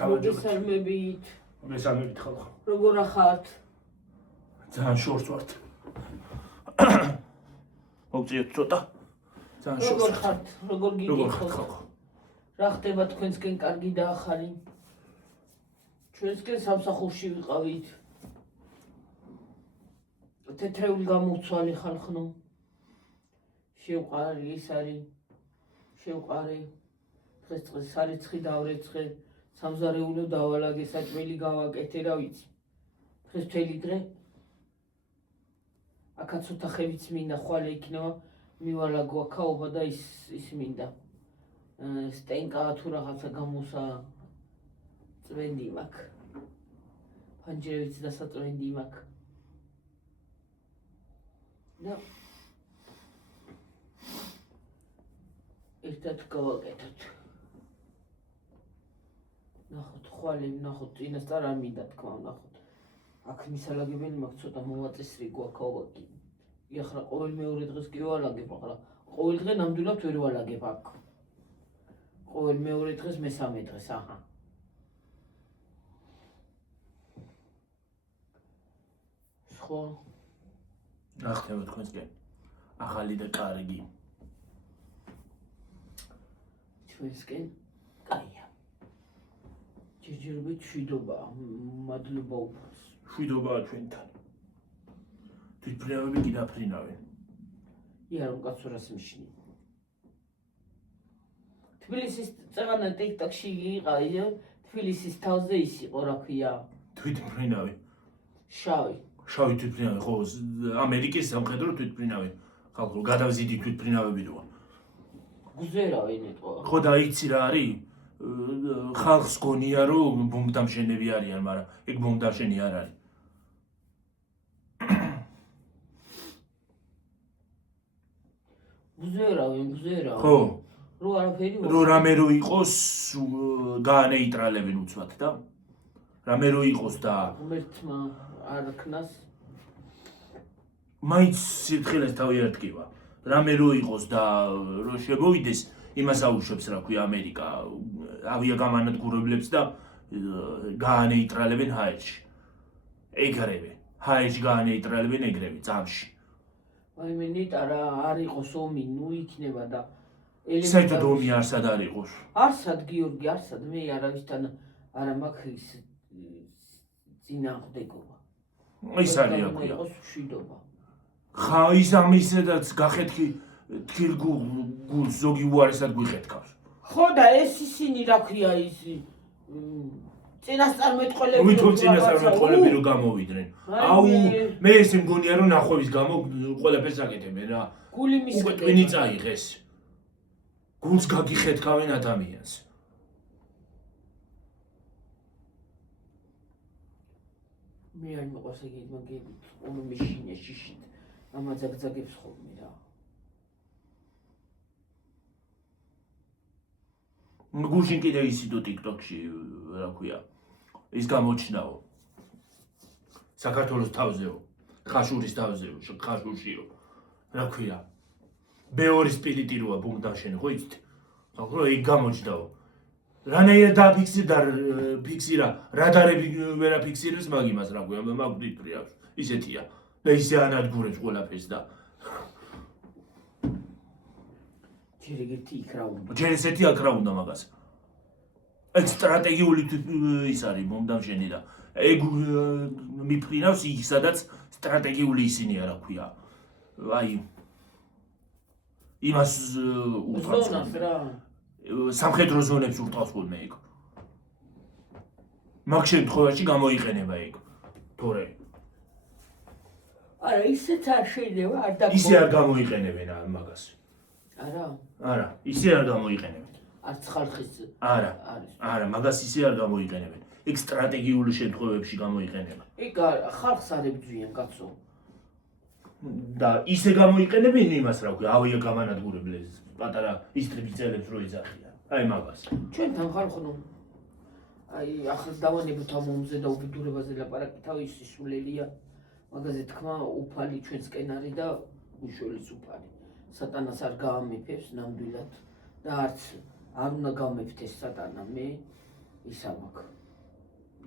მოგესალმებით. მოგესალმებით ხალხო. როგორ ახართ? ძალიან შორს ვართ. მოგწიეთ ცოტა. ძალიან შორს. როგორ ხართ? როგორ გიგიხოთ? ხალხო? რა ხდება თქვენსკენ კარგი და ახალი? ჩვენსკენ სამსახურში ვიყავით. თეთრეული გამოვცვალე ხალხნო. შევყარი ის არის. შევყარი. დღეს სარეცხი დავრეცხე. სამზარეულო დავალაგე, საჭმელი გავაკეთე, რა ვიცი. დღეს მთელი დღე. აქაც ცოტა ხევიც მინდა, ხვალე იქნება მივალაგო აქაობა და ის მინდა. სტენკა თუ რაღაცა გამოსა წვენდი მაქვს. ფანჯრებიც დასაწვენდი მაქვს. და ერთად გავაკეთოთ. ნახოთ, ხვალე ნახოთ, წინასწარ არ მინდა თქვა, ნახოთ. აქ მისალაგებელი მაქვს ცოტა მოვაწესრიგო აქაობა კი. ეხლა ყოველ მეორე დღეს კი ვალაგებ, ახლა ყოველ დღე ნამდვილად ვერ ვალაგებ აქ. ყოველ მეორე დღეს მესამე დღეს, აჰა. ხო. რა ხდება თქვენსკენ? ახალი და კარგი. ჩვენსკენ კაია. ჯერჯერობით შვიდობაა, მადლობა უფალს. შვიდობაა ჩვენთან. თვითმფრინავები კი დაფრინავენ. ია რომ კაცურას მიშნი. თბილისის წეღანა ტიკტოკში იყავი, თბილისის თავზე ის იყო, რა ქვია. თვითმფრინავი. შავი. შავი თვითმფრინავი, ხო, ამერიკის სამხედრო თვითმფრინავი. ხალხო, გადავზიდი თვითმფრინავები როა. გუზერავი ნეტყვა. ხო და იცი რა არის? ხალხს გონია რომ ბომბდამშენები არიან, მაგრამ ეგ ბომბდამშენი არ არის. გუზერავი. ხო. რო არაფერი რო რამე რო იყოს გაანეიტრალებენ უცბად და რამე რო იყოს და ღმერთმა არ ქნას. მაინც სითხილეს თავი არ ტკივა. რამე რო იყოს და რო შემოვიდეს იმას აუშვებს რა ქვია ამერიკა ავიაგამანადგურებლებს და გაანეიტრალებენ ჰაერში. ეგრევე. ჰაერში გაანეიტრალებენ ეგრევე ძამში. აი მე ნეტა რა არ იყოს ომი, ნუ იქნება და საერთოდ ომი არსად არ იყოს. არსად გიორგი, არსად მე არავისთან არა მაქვს ის წინააღმდეგობა. ის არის რა ქვია. იყოს შვიდობა. ხა ის ამისედაც გახეთქი თქილ გულს ზოგი უარესად გვიხეთქავს. ხო და ეს ისინი რა ქვია ის წინასწარმეტყველები ვითომ წინასწარმეტყველები რო გამოვიდნენ. აუ მე ესე მგონია რომ ნახვევის გამო ყველაფერს აკეთებენ რა. გული უკვე მისკდება. ტვინი წაიღეს. გულს გაგიხეთქავენ ადამიანს. მე არ მოყვას ეგ მაგებით, ომი მიშინე შიშით. ამაძაგძაგებს ხოლმე რა. გუშინ კიდე ისიდო ტიკტოკში რა ქვია. ის გამოჩნდაო. საქართველოს თავზეო. ხაშურის თავზეო, ხაშურშიო. რა ქვია. ბეორის პილიტი როა ბომბდამშენი, ხო იცით? ხო ეგ გამოჩნდაო. რანაირად დაფიქსირა, რადარები ვერ აფიქსირებს მაგ იმას რა ქვია, მაგდიტრი აქვს. ისეთია. და ისე ანადგურებს ყველაფერს და ჯერ ეგეთი იქ რა უნდა. ჯერ ესეთი აქ რა უნდა მაგას. ეგ სტრატეგიული ის არის ბომბდამშენი და ეგ მიფრინავს იქ სადაც სტრატეგიული ისინია რა ქვია. აი იმას უძღავს რა. სამხედრო ზონებს ურტყავს ხოლმე ეგ. მაგ შემთხვევაში გამოიყენება ეგ. თორე არა, ისეც არ შეიძლება, არ და ისე არ გამოიყენებენ მაგას. არა. არა, ისე არ გამოიყენებენ. არც ხალხის არა. არის. არა, მაგას ისე არ გამოიყენებენ. ეგ სტრატეგიული შემთხვევებში გამოიყენება. ეგ ხალხს არ ებძვიან, კაცო. და ისე გამოიყენებენ იმას რა ქვია, ავიაგამანადგურებლებს, პატარა ისტრიბიცელებს რო ეძახიან. აი მაგას. ჩვენთან ხალხო აი ახლა დავანებოთ ამ ომზე და უბედურებაზე ლაპარაკი თავის სულელია. მაგაზე თქმა უფალი ჩვენსკენ არის და უშველის უფალი. სატანას არ გაამეფებს ნამდვილად და არც არ უნდა გამეფთეს სატანა მე ისა მაქვს.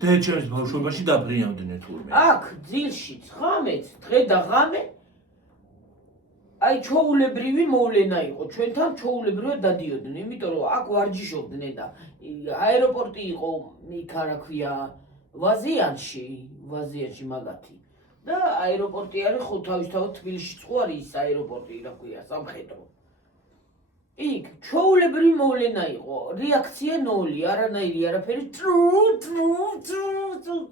დედაჩემის ბავშვობაში დაფრინავდნენ თურმე. აქ ძილში 19 დღე და ღამე აი ჩოულებრივი მოვლენა იყო. ჩვენთან ჩოულებრივად დადიოდნენ, იმიტომ რომ აქ ვარჯიშობდნენ და აეროპორტი იყო, იქ რა ქვია, ვაზიანში მაგათი. და აეროპორტი არის ხო თავისთავად თბილისში ხო არის ის აეროპორტი, რა ქვია, სამხედრო. იქ ჩოულებრივი მოვლენა იყო, რეაქცია ნოლი, არანაირი არაფერი,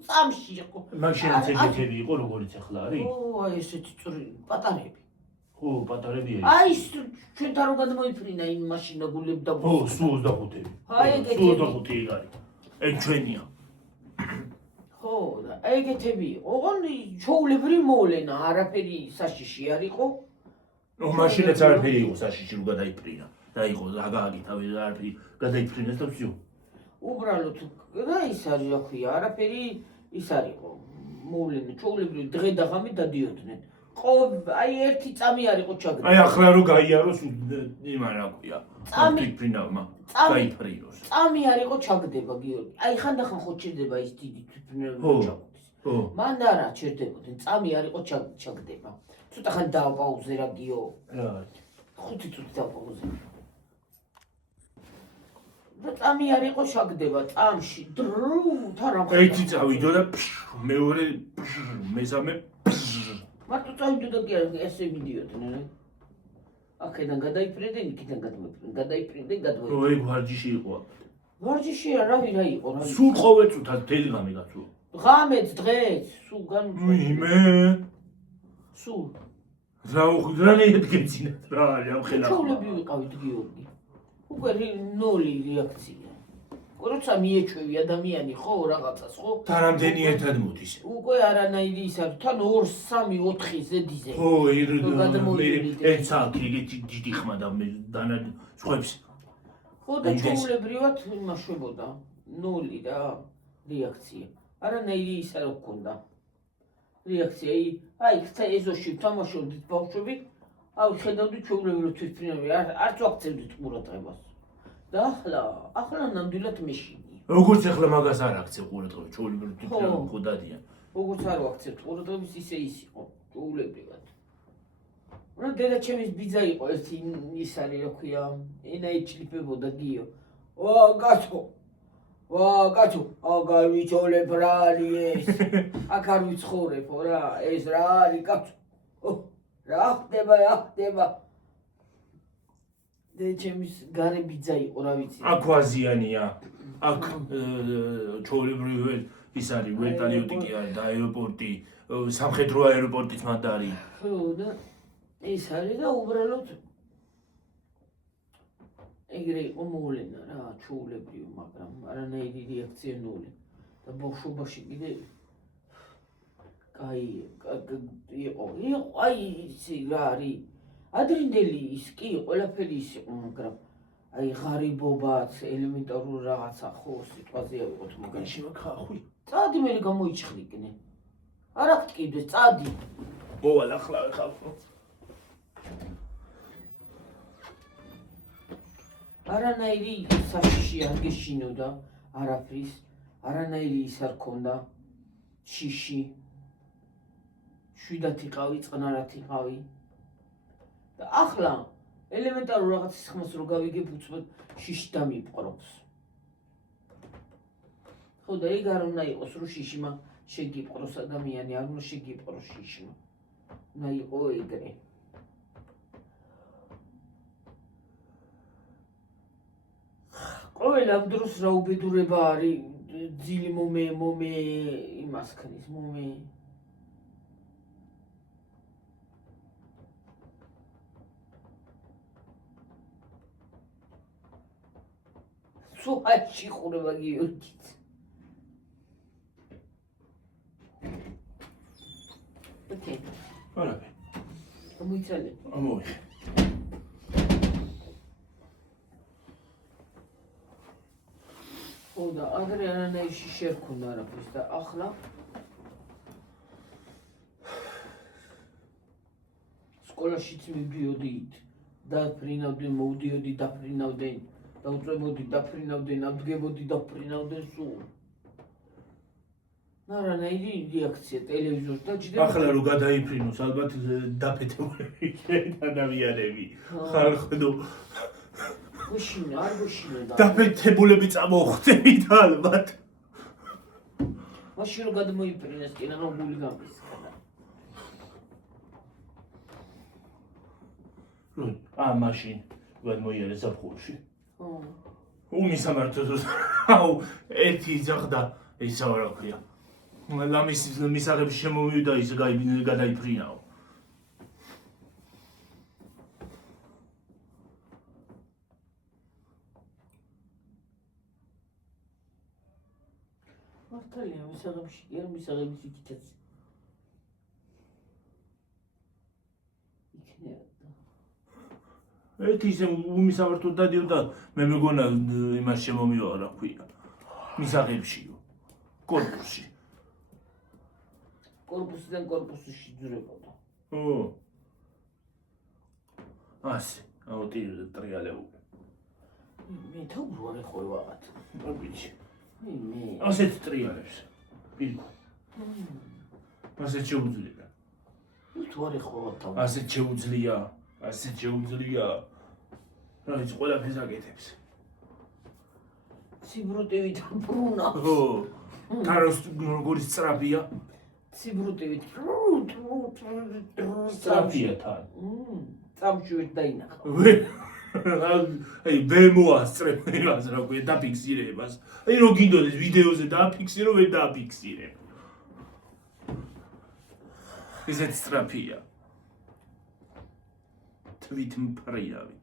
წამში იყო. მაშინაც ეგეთები იყო, როგორიც ახლა არის? აი ესეთი პატარები. ხო, პატარებია. აი ჩვენთან რო გადმოიფრინა იმ მაშინა გულები და ხო, სულ 25-ები. აი ეგეთები. სულ 25 ეგ არის. ეგ ჩვენია. ხო, და ეგეთები იყო. ოღონდ ჩოულებრივი მოვლენა, არაფერი საშიში არ იყო. მაშინაც არაფერი იყო საშიში რო გადაიფრინა. რა იყო, აგაგით, არაფერი გადაიფრინეს და всё. უბრალოდ რა ის არის, რა ქვია, არაფერი ის არისო. მოვლენა, ჩოულებრივი დღე და ღამე დადიოდნენ. აი ერთი წამი არისო ჩაგდა. აი ახლა რო გაიაროს იმა რა ქვია. თვითფრინავმა გაიფრინოს. წამი არისო ჩაგდება გიორგი. აი ხანდახან ხო ჩერდება ის დიდი თვითფრინავი ჩაგდეს. ხო. მან არა ჩერდებოდნენ, წამი არისო ჩაგდება. ცოტა ხანი დავაპაუზე რა გიო. რა არის? 5 წუთი დავაპაუზე. და წამი არისო ჩაგდება, წამში თან რა. ერთი წავიდო და მეორე მესამე მარტო წავიდო და კი არა ესე მიდიოდნენ. აქედან გადაიფრინდნენ, იქიდან გადაიფრინდნენ, გადმოიფრინდნენ. რო ეგ ვარჯიში იყო. ვარჯიში რა იყო რა. სულ ყოველ წუთად მთელი ღამე გასულა. ღამეც დღეც სულ მე სულ რანაირად გეცინათ რა არის ამ ხელახლა. ჩოულები ვიყავით გიორგი. უკვე ნოლი რეაქცია. როცა მიეჩვევი ადამიანი ხო რაღაცას ხო? და რამდენი ერთად მოდის? უკვე არანაირი ის არის, თან 2, 3, 4 ზედიზე. ხო, ეცალ ეგეთი დიდი ხმა და მე დანა სხვებს. ხო და ჩოულებრივად იმაშვებოდა. ნოლი რა რეაქცია. არანაირი ისა რა გქონდა. რეაქცია აი ხთა ეზოში ვთამაშობდით ბავშვები, აი ხედავდით ჩოულებრივად თვითფრინავი, არც ვაქცევდით ყურადღებას. და ახლა ნამდვილად მეშინია. როგორც ახლა მაგას არ აქცევ ყურადღებას, ჩოულებრივად თვითფრინავი ხო დადიან. როგორც არ ვაქცევთ ყურადღებას, ისე ის იყო, ჩოულებრივად. რა დედაჩემის ბიძა იყო ერთი ის არის რა ქვია, ენა ეჭლიფებოდა გიო. კაცო, აგარ ვიცოლებ რა არის ეს. აქ არ ვიცხოვრებო რა, ეს რა არის კაცო. რა ხდება. დედაჩემის გარე ბიძა იყო, რა ვიცი. აქ ვაზიანია. აქ ჩოულებრივი ის არის ვერტალიოტი კი არის და აეროპორტი, სამხედრო აეროპორტიც მანდ არის. ხო და ის არის და უბრალოდ ეგრე იყო მოვლენა რა, ჩოულებრივი, მაგრამ არანაირი რეაქცია ნული. და ბავშვობაში კიდე კაი იყო, აი ისი რა არის. ადრინდელი ის კი ყველაფერი ის იყო, მაგრამ აი ღარიბობაც, ელემენტარული რაღაცა ხო სიტუაცია ვიყოთ მაგაში. შეიძლება ხახვი. წადი მე გამოიჩხრიკნე. არ აქვს კიდე წადი. მოვალ ახლა ხახვი. არანაირი საშიში არ გეშინოდა არაფრის, არანაირი ის არ ქონდა შიში. შვიდათ იყავი, წყნარად იყავი. და ახლა ელემენტარულ რაღაცის ხმას რო გავიგებ, უცბად შიში დამიპყრობს. ხო და ეგ არ უნდა იყოს, რომ შიშმა შეგიპყროს ადამიანი, არ უნდა შეგიპყროს შიშმა. უნდა იყო ეგრე. ყოველ ამ დროს რა უბედურება არის, ძილი მომე იმას ქნის, მომე სუხაჩი ხურება გიორგიც. ოკეი. არაფერი. მოიცალე. ამოვიხე. ხო და ადრე არანაირი შიში არ ქონდა არაფერს და ახლა სკოლაშიც მივდიოდით, დაფრინავდნენ, მოვდიოდი, დაფრინავდნენ. დავწვებოდი დაფრინავდნენ, ამდგებოდი დაფრინავდნენ სულ. რანაირი რეაქცია ტელევიზორს დაჭდება. ახლა რო გადაიფრინოს ალბათ დაფეთებული ადამიანები. ხალხო გუშინო, არ გუშინო და. დაფეთებულები წამოხვდებით ალბათ. მაშინ რომ გადმოიფრინეს კი რა გული გამისკდა. მაშინ გადმოიარეს ზაფხულში. ხო. უმისამართოს აუ ერთი ძაღდა ისა რა ქვია. ლამის მისაღები შემოვიდა ის გადაიფრინაო. მართალია მისაღებში კი არ მისაღების იქითაც. ერთი ისე უმისამართოდ დადიოდა მე მეგონა იმას შემომივა რა ქვია. მისაღებშიო. კორპუსში. კორპუსიდან კორპუსში ძურებოდა. ო. ასე, აუტირდა ტრიალეული. მე თავბრუარი ხო ვაღათ. ბიჭი. მე. ასეთ ტრიალებს. პირიქო. ასეთ შეუძლია. თუ არ ხო ვაღათ. ასეთ შეუძლია. ასეთ შეუძლია. რა ის ყველაფერს აკეთებს. ციბრუტივით ბრუნა. ო. თაროს როგორი სწრაფია? ციბრუტივით სწრაფია თან. წამშვიდ დაინახა. აი ვემოასწრებ იმას რა ქვია დაფიქსირებას. აი რო გინდოდეს ვიდეოზე დააფიქსირო, ვერ დააფიქსირებ. ისეთ სწრაფია. თვით მფრიავი.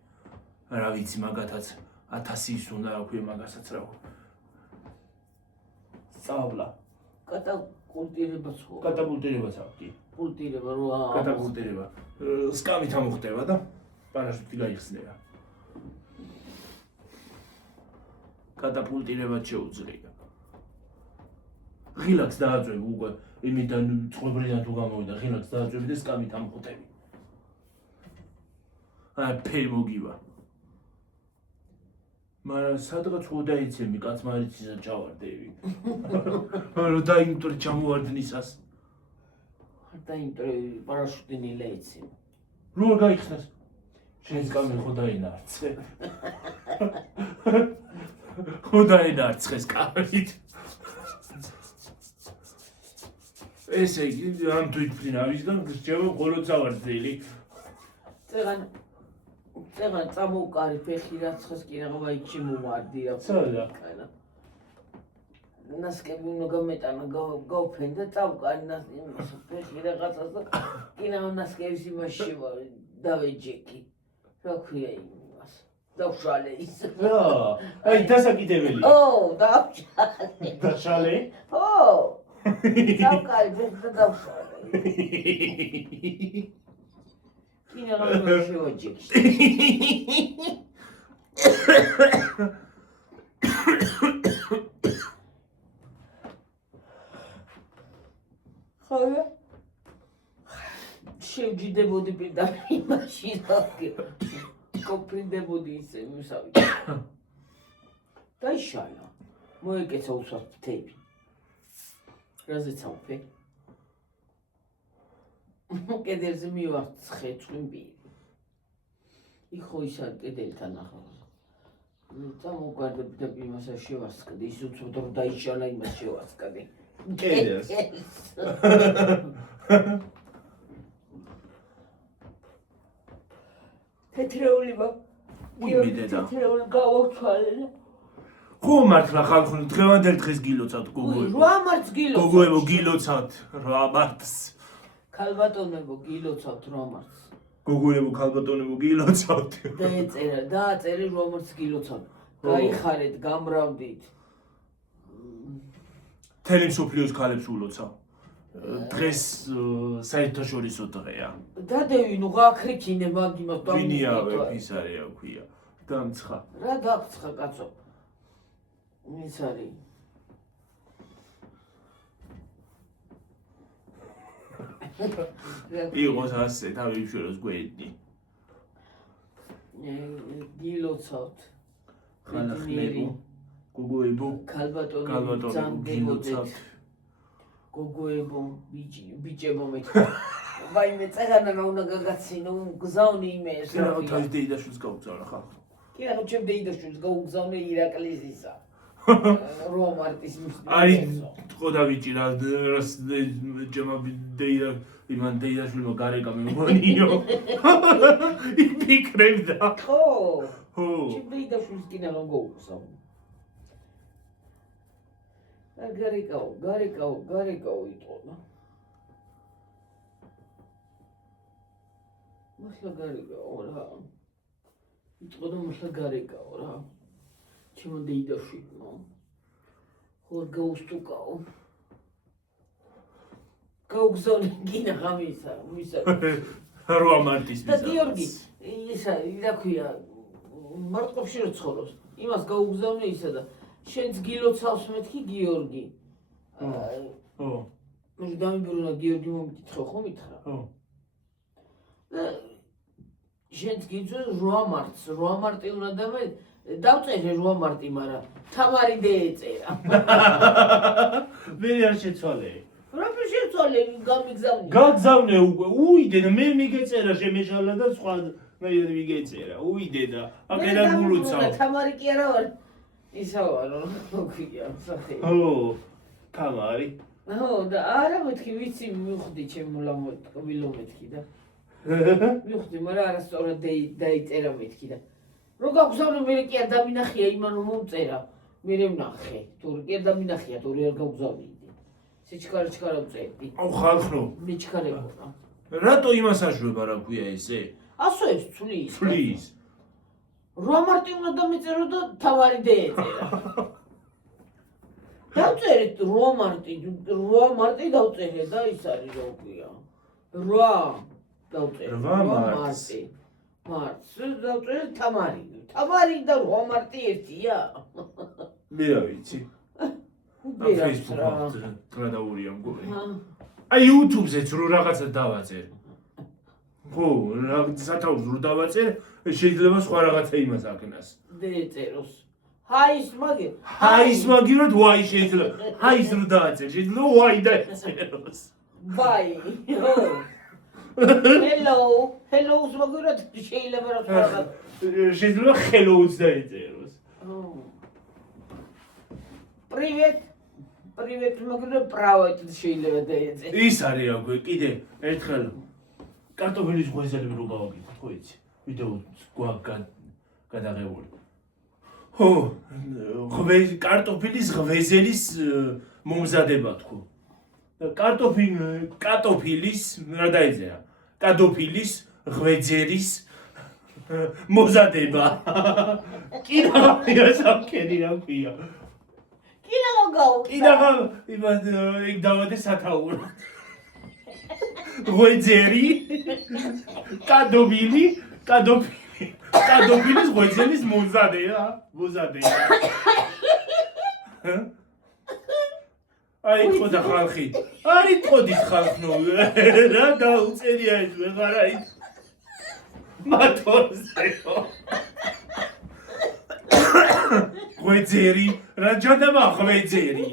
რა ვიცი მაგათაც 1000 ის უნდა რა ქვია მაგასაც რა. სწავლა. კატაპულტირებაც ხო? კატაპულტირებაც აქვს კი. პულტირება რო კატაპულტირება. სკამით ამოხდება და პარაშუტი გაიხსნება. კატაპულტირებაც შეუძლია. ღილაკს დააწვევი უკვე იმიდან წყობრიდან თუ გამოვიდა ღილაკს დააწვევი და სკამით ამოხტები. ფე მოგივა. მაგრამ სადღაც ხო დაიცემი კაცმარიცისა ჩავარდები. რომ დაიმტვერ ჩამოვარდნისას. არ დაიმტვერ პარაშუტი ნილეიცი. რო გაიხსნას. შენ სკამი ხო დაინარცხე. ხო დაინარცხე სკამით. ესე იგი ამ თვითფრინავისგან გრჩება მხოლოდ სავარძელი. წეგან წამოვკარი ფეხი რაცხეს კი რაღა იქში მომარდი რა. სადა? ნასკები უნდა გამეტანა გავფენ და წავკარი ფეხი რაღაცას და კი რაღა ნასკების იმაში დავეჯექი. რა ქვია იმას? დავშალე ის. რა, აი დასაკიდებელი. ო, დავშალე. დაშალე? ო. წავკარი ფეხი და დავშალე. კი რაღაცა შევაჯექი. ხოე? შევჯიდებოდი პირდაპირ იმაში რა. კოპრინდებოდი ისე მისავით. დაიშალა. მოეკეცა უსვარ ფრთები. რაზეც ავფე? კედელზე მივარცხე წვიმბირი. იქ ხო ისა კედელთან ახალ. წამოვგვარდები და იმასა შევასწრდი, ის უცბად რომ დაიშალა იმას შევასწრდი. კედელს. თეთრეული იმიდედა. თეთრეული გავავთვალე და ხო მართლა ხალხო დღევანდელ დღეს გილოცავთ გოგოებო. 8 მარტს გილოცავთ. გოგოებო გილოცავთ 8 მარტს. ქალბატონებო გილოცავთ 8 მარტს. გოგოებო ქალბატონებო გილოცავთ. დააწერე 8 მარტს გილოცავთ. გაიხარეთ, გამრავლდით. თელი მსოფლიოს ქალებს ულოცავ. დღეს საერთაშორისო დღეა. დადევი ნუ გაქრიქინე მაგ იმას და ვინიავე ის არის რა ქვია. დამცხა. რა დაგცხა კაცო. ის არის. იყოს ასე თავი შოროს გვერდი. გილოცავთ. ხალხლებო გოგოებო ქალბატონი გილოცავთ გოგოებო ბიჭებო მეთქვა ვაიმე წერანა რა უნდა გაგაცინო გზავნი იმეს რა თავის დეიდაშვილს გაუგზავნა ხალხო კი რა ჩემ დეიდაშვილს გაუგზავნე ირაკლისისა რომარტის აი თქო დავიჭი რა ჯემა დეიდა იმან დეიდაშვილმა გარეკა მეგონიო იფიქრებდა ხო ხო ჩემ დეიდაშვილს კიდე რომ გაუგზავნე გარეკაო იტყონა მართლა გარეკაო რა იტყოდა მართლა გარეკაო რა ჩემო დეიდაშვილო ხორ გაუსტუკაო გაუგზავნე გინა ღამისა ვისა რა მარტის და გიორგი ისა რა ქვია მარტყოფში რო ცხოვრობს იმას გაუგზავნე ისა და შენც გილოცავს მეთქი გიორგი ხო მე დამიბრუნა გიორგი მომკითხო ხო მითხრა ხო შენც გიძვეს 8 მარტს 8 მარტი უნდა და მე დავწერე 8 მარტი მაგრამ თამარი დეეწერა მე არ შეცვალე რა შეცვალე გამიგზავნე გაგზავნე უკვე უიდე და მე მიგეწერა შემეშალა და სხვა მე მიგეწერა უიდე და აკედა გულოცავ თამარი კი არა ვარ ისა ვარ რა ქვია სახე ხო თამარი ხო და არა მეთქი ვიცი მივხვდი ჩემო ლამოტკბილო მეთქი და მივხვდი მაგრამ არასწორად დაიწერა მეთქი და რო გავგზავნე მე კი არ დამინახია იმან რომ მომწერა მე ვნახე თუ კი არ დამინახია თუ არ გავგზავნე სიჩქარე ვწერდი აუ ხალხო მიჩქარებო რა რატო იმას აშვება რა ქვია ესე ასოებს ცulis 8 მარტი უნდა დამეწერო და თავარი დეეწერა დავწერეთ 8 მარტი დავწერე და ის არის რა ქვია 8 დავწერე 8 მარტი მარტს დავწერე თამარი და 8 მარტი ერთია მე რა ვიცი Facebook-ზე გადაურია მგონი. აი YouTube-ზეც რო რაღაცა დავაწერე. ხო, სათაურს რო დავაწერე, შეიძლება სხვა რაღაცა იმას აკნას. დეეწეროს. ჰაის მაგივრად ვაი შეიძლება. ჰაის რო დავაწერე, შეიძლება ვაი დაეწეროს. ვაი. Hello-ს მაგივრად შეიძლება რა სხვა. შეიძლება hello-ს დაეწეროს. Привет, მაგრამ правильно შეიძლება დაეწერო. ის არის რა ქვია, კიდე ერთხელ კარტოფილის ღვეზელები რო გავაკეთე, ხო იცი? ვიდეო გადაღებული. ხო, კარტოფილის ღვეზელის მომზადება თქო. კარტოფილის რა დაეწერა? კადოფილის ღვეზელის მომზადება. კიდე სამკენი რა ქვია. კიდაღა იქ დავადე სათაურო ღვეძერი კადოფილის ღვეძელის მომზადია აი თქოდა ხალხი არი თქოდით ხალხნო რა დაუწერია ეს ვეღარ აი მათოსეო ღვეძერი რა ჯანდება ღვეძერი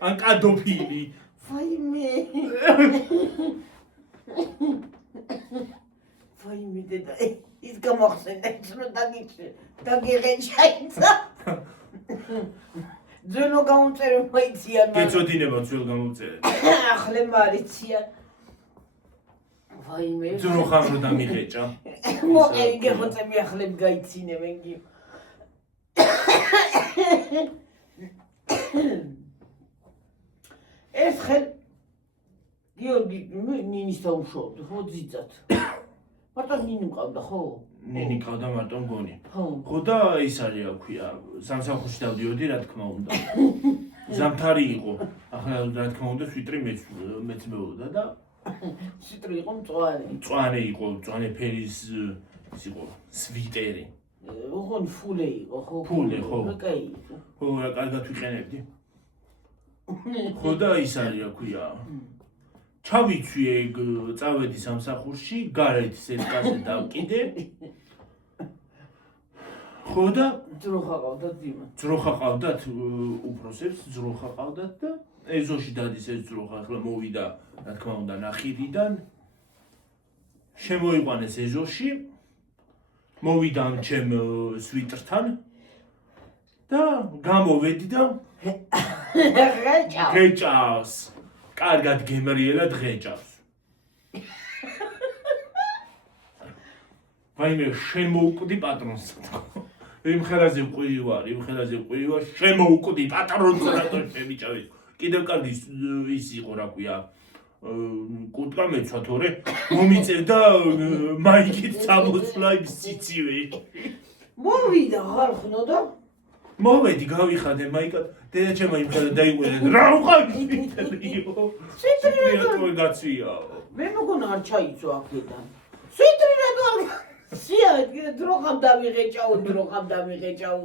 ან კადოფილი ვაიმე დედა ის გამოხსენდა ის რომ დაგიღეჭაიცა ძვენო გამომწერე მოიციან გეწოდინება ძველ გამომწერეთ ახლა მარიცია ვაიმე ძვენო ხან რომ დამიღეჭა მოყევი გეხოცები ახლა გაიცინებენ გი ეს ხელ გიორგი ნინის დაუშავდა ხო ძიძად მარტო ნინი მყავდა ხო ნინი ყავდა მარტო მგონი ხო და ის არის რა ქვია სამსახურში დავდიოდი რა თქმა უნდა ზამთარი იყო ახლა რა თქმა უნდა სვიტრი მეც მეულოდა და სვიტრი იყო მწვანე იყო მწვანე ფერის ის იყო სვიტერი ოღონ ფულე იყო ხო ფულე ხო კაი ხო რა კარგად ვიყენებდი ხო და ის არის რა ქვია ჩავიცვი ეგ წავედი სამსახურში გარეთ სეტკაზე დავკიდე ხო და ძროხა ყავდათ დიმა. ძროხა ყავდათ უფროსებს, ძროხა ყავდათ და ეზოში დადის ეს ძროხა, ახლა მოვიდა, რა თქმა უნდა, ნახირიდან. შემოიყვანეს ეზოში. მოვიდა ამ ჩემ სვიტრთან და გამოვედი და ღეჭავს. კარგად გემრიელად ღეჭავს. ვაიმე შემოუკვდი პატრონს. იმ ხელაზე ვყვი ვარ, შემოუკვდი პატრონს რატო შემიჭავი. კიდევ კარგი ის იყო რა ქვია. კუტკა მეცვა თორე მომიწერდა მაიკით წამოსვლა იმ სიცივე. მოვიდა ხალხნო და მოვედი გავიხადე მაიკად დედაჩემო იმ ხელა დაიყვერე რა უყავი სიტყვიო სიტყვიო გაცია მე მგონა არ ჩაიწვა აქედან სიტყვი რატო არ სიავეთ კიდე დროხამ დამიღეჭაო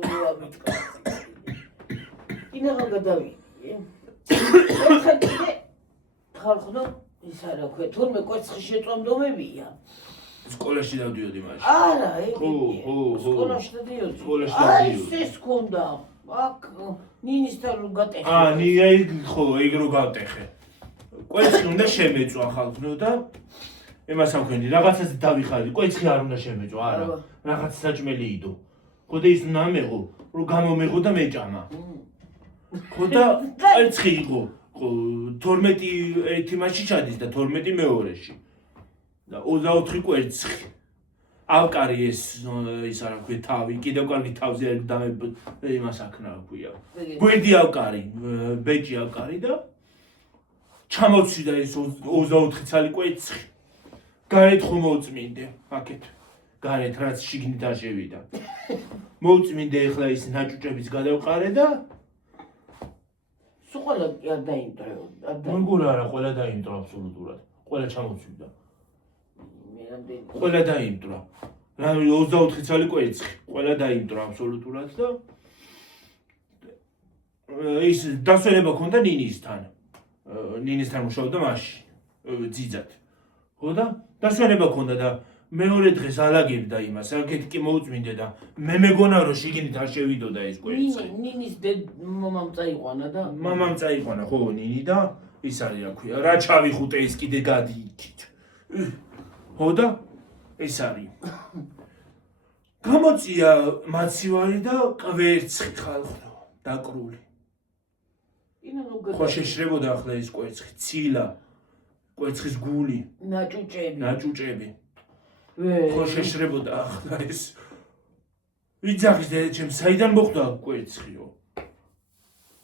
რა მითქვა ინახა გადავიდე ეხლა კიდე ხალხნო ის არა ქვე თურმე კვერცხი შეწვამდომებია სკოლაში დავდიოდი მაშინ არა სკოლაში დავდიოდი აი ეს ქონდა აქ ნინისთან რო გატეხე ხო ეგ რო გავტეხე კვერცხი უნდა შემეწვა ხალხნო და ემას ამქენი რაღაცას დავიხარი კვერცხი არ უნდა შემეწვა არა რაღაც საჭმელი იდო ხო და ის უნდა ამეღო რო გამომეღო და მეჭამა ხო და კვერცხი იყო 12 ერთი მასში ჩადის და 12 მეორეში და 24 კვერცხი ავკარი ის არა ქვია თავი კიდევ კარგი თავზე იმას აქნა ქვია გვერდი ავკარი ბეჭი ავკარი და ჩამოვცვიდა ეს 24 ცალი კვერცხი გარეთ ხომ მოუწმინდე აქეთ გარეთ რაც შიგნით არ შევიდა მოუწმინდე ახლა ის ნაჭუჭების გადავყარე და სულ არ დაიმტრეო მეგონა არა ყველა დაიმტრა აბსოლუტურად ყველა ჩამოვცვიდა მე რამდენი ყველა დაიმტრა რა 24 ცალი კვერცხი ყველა დაიმტრა აბსოლუტურად და ის დასვენება ქონდა ნინისთან მუშაობდა მაშინ ძიძად ხო და დასვენება ქონდა და მეორე დღეს ალაგებდა იმას აქეთ კი მოუწმინდე და მე მეგონა რომ შიგნით არ შევიდოდა ეს კვერცხი ნინის მამამ წაიყვანა და მამამ წაიყვანა ხო ნინი და ის არის რა ქვია რა ჩავიხუტე ის კიდე გადიიქით ხო და ეს არის გამოწია მაცივარი და კვერცხი ხალხო დაკრული ხო შეშრებოდა ახლა ეს კვერცხი ცილა კვერცხის გული ნაჭუჭები ხო შეშრებოდა ახლა ეს ვიძახის დედაჩემ საიდან მოხვდა კვერცხიო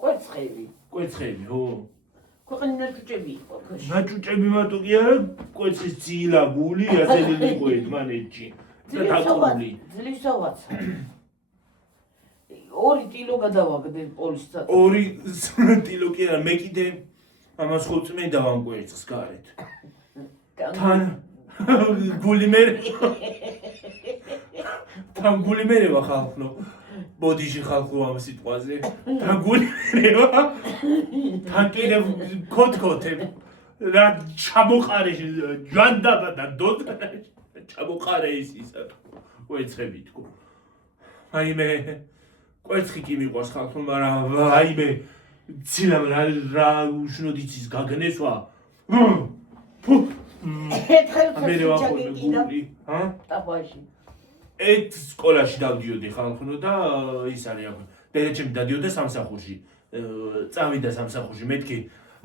კვერცხები ხო ქვეყნის ნაჭუჭები იყო ნაჭუჭები მარტო კი არა კვერცხის ცილა გული ასეთი იყო ერთმანეთში და დაკრული ძლივსავაცა ორი ტილო გადავაგდე პოლისთან ორი ტილო კი არა მე კიდე ამას ხო წმენდა ამ კვერცხს გარეთ თან გულიმერება ხალხო ბოდიში ხალხო ამ სიტყვაზე თან გულიმერება თან კიდევ ქოთქოთე რა ჩამოყარე ჯანდაბა და დოდრა ჩამოყარე ისა კვერცხები თქო აი მე კვერცხი კი მიყვარს ხალხო მაგრამ აი მე ცილამ რა უშნოდ იცის გაგნესვა მე ვახონე ტაფაში ერთ სკოლაში დავდიოდი ხალხო და ის არის აქ დედაჩემი დადიოდა სამსახურში წავიდა სამსახურში მეთქი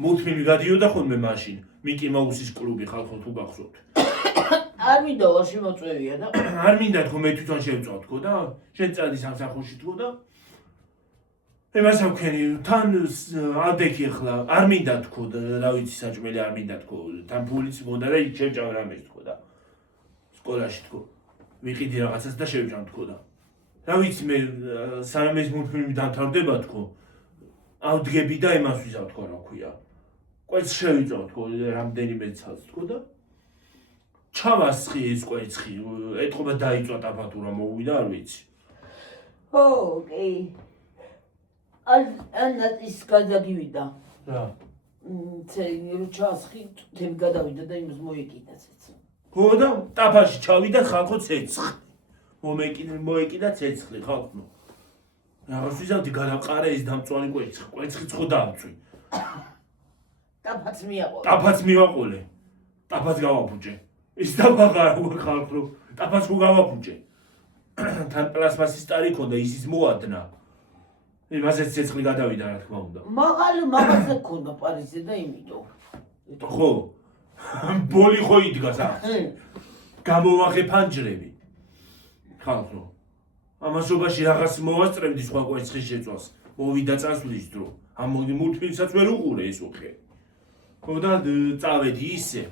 მულტფილმი გადიოდა ხოლმე მაშინ მიკი მაუსის კლუბი ხალხო თუ გახსოვთ არ მინდა ვაში მოწვევია და არ მინდა თქო მე თვითონ შევწავ თქო და შენ წადი სამსახურში თქო და ემას ამქენი თან ადექი ახლა არ მინდა თქო და რა ვიცი საჭმელი არ მინდა თქო თან ფულიც მოდა და შევჭამ რამეს თქო და სკოლაში თქო ვიყიდი რაღაცას და შევჭამ თქო და რა ვიცი მე სანამ ეს მულტფილმი დამთავრდება თქო ავდგები და ემას ვიზავ თქო რა ქვია კვერცხს შევიწავ თქო რამდენიმე ცალს თქო და ჩავასხი ეს კვერცხი ეთყობა დაიწვა ტაბატურა მოვიდა არ ვიცი ოკეი ანა ის გადაგივიდა რა რო ჩასხი გადავიდა და იმას მოეკიდა ცეცხლი ხო და ტაფაში ჩავიდა ხალხო ცეცხლი მოეკიდა ცეცხლი ხალხო. რაღაც ვიზავდი გადაყარე ის დამწვანი კვერცხიც ხო დავწვი. ტაფაც მიაყოლე. ტაფაც მივაყოლე. ტაფაც გავაფუჭე. ის დაბაღარა ხალხო. ტაფაც ხო გავაფუჭე. თან პლასმასის ტარი ქონდა ისიც მოადნა. იმასაც ცეცხლი გადავიდა რა თქმა უნდა. მაღალზე ქონდა პარიზზე და იმიტომ. ხო. ბოლი ხო იდგა სახში. გამოვახე ფანჯრები. ხალხო. ამასობაში რაღაც მოვასწრებდი სხვა კვერცხის შეწვას. მოვიდა წასვლის დრო. ამ მულტფილმსაც ვერ უყურე ეს უხე. ხო და წავედი ისე.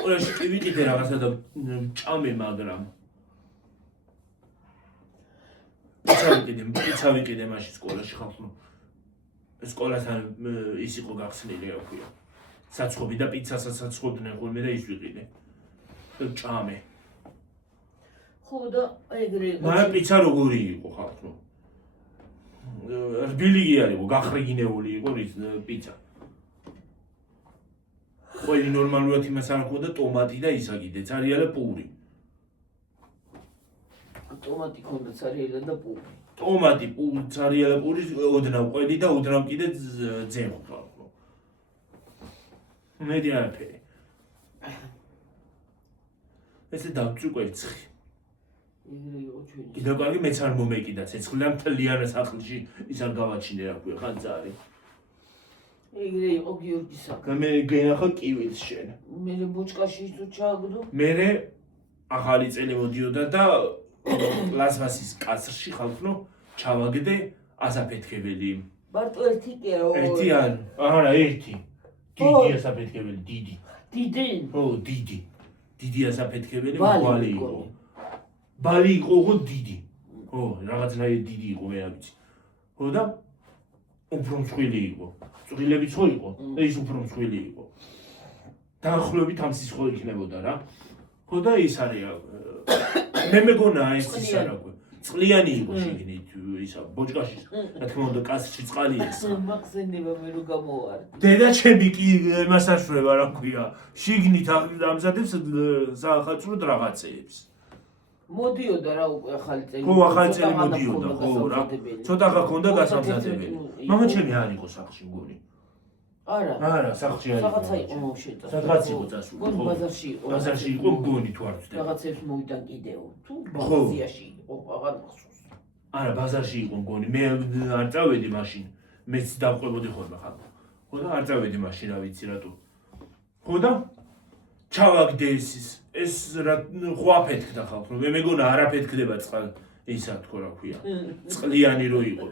ყველაში კი ვიყიდე რაღაცა და ჭამე მაგრამ. პიცა ვიყიდე მაშინ სკოლაში ხალხო. სკოლასთან ის იყო გახსნილი რა ქვია. საცხობი და პიცასაც საცხობდნენ ხოლმე და ის ვიყიდე. ჭამე. ხო და ეგრე მაგრამ პიცა როგორი იყო ხალხო? რბილი არ იყო, გახრიგინეული იყო ის პიცა. ყველი ნორმალურად იმას არ ქონდა ტომატი და ისა კიდე, ცარიალა პური. ტომატი ქონდა ცარიალა და პური. ტომატი, ცარიალა პური, ოდნავ ყველი და ოდნავ კიდე ძემო ხალხო. მედი არაფერი. ესე დავწვი კვერცხი. ეგრე იყო ჩვენი. კიდევ კარგი მეც არ მომეკიდა ცეცხლი და მთლიან სახლში ის არ გავაჩინე რა ქვია ხან ძარი. ეგრე იყო გიორგის საქმე. მე გენახა კივილს შენ. მე ბოჭკაში ისო ჩააგდო. მე ახალი წელი მოდიოდა და პლასმასის კაცრში ხალხო ჩავაგდე ასაფეთქებელი. მარტო ერთი კი არა. ერთი არა ერთი. დიდი ასაფეთქებელი, დიდი. დიდი? ო, დიდი. დიდი ასაფეთქებელი მგვალი იყო. ბალი იყო ხო დიდი. ო, რაღაცნაირი დიდი იყო მე არ ვიცი. ხო და უფრო მსხვილი იყო. წვრილებიც ხო იყო და ის უფრო მსხვილი იყო. დაახლოებით ამის ხო იქნებოდა რა. ხო და ის არის მე მეგონა ეს ის არა quoi. წყლიანი იყო შიგნით ისა ბოჭკაში. რა თქმა უნდა კაცში წყალი ეს. მაგზენება მე რო გამოვარ. დედა ჩემი კი იმას აშრება რა ქვია. შიგნით ამზადებს საახალწლოდ რაღაცეებს. მოდიოდა რა უკვე ახალი წელი. ხო ახალი წელი მოდიოდა ხო რა. ცოტა გაქონდა გასამზადებელი. მამა ჩემი არ იყო სახლში მგონი. არა, სახლში არ იყო. რაღაცა იყო მოუშედა. სადღაც იყო წასული. ხო, ბაზარში იყო. ბაზარში იყო მგონი თუ არ ვცდები. რაღაცებს მოვიდა კიდევ. თუ ბაზარში იყო, აღარ მახსოვს. არა, ბაზარში იყო მგონი. მე არ წავედი მაშინ. მეც დავყვებოდი ხოლმე ხალხო. ხო და არ წავედი მაშინ, რა ვიცი რატო. ხო და ჩავაგდე ეს რა ხო აფეთქდა ხალხო. მე მეგონა არ აფეთქდება წყალ ისა თქო რა ქვია. წყლიანი რო იყო.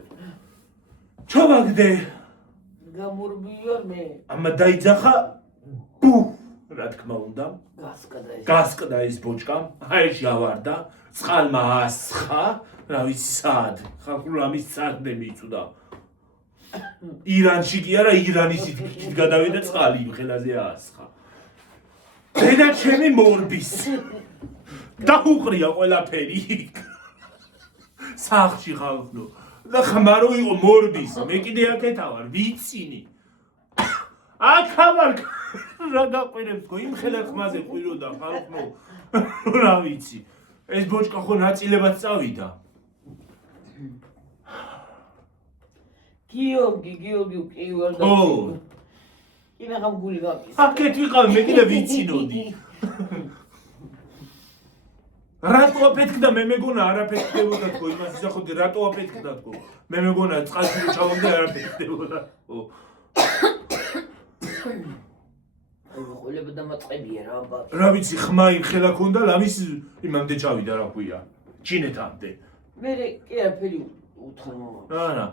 ჩავაგდე გამურბიო მე. ამა დაიძახა ბუ რა თქმა უნდა. გასკდა ეს ბოჭკა. აიში ავარდა. წყალმა ასხა. რა ვიცი სად. ხალხო ამის სად მიწუდა. ირანში კი არა ირანის იქით გადავიდა წყალი ხელაზე აასხა. დედა ჩემი მორბის. დაუყრია ყველაფერი. სახლში ხალხო. და ხმარო იყო მორბის. მე კიდე აქეთა ვარ, ვიცინი. აქა ვარ რა გაყვირებს გო იმ ხელა ხმაზე ყვიროდა ხალხო. რა ვიცი. ეს ბოჭკა ხო ნაწილებად წავიდა. გიორგი კი ვარ და ინა ხამ გული გამის. აქეთ ვიყავ მე კიდე ვიცინოდი. რატო აფეთქდა მე მეგონა არ აფეთქდებოდა თქო იმას ისახოდი რატო აფეთქდა თქო მე მეგონა წყალში ჩავაგდე არ აფეთქდებოდა ხო აი ყოლება დამაწყებია რა ბაბა რა ვიცი ხმა იმ ხელა ქონდა ლამის იმამდე ჩავიდა რა ქვია ჩინეთამდე მე კი არაფერი უთხრა მამა არა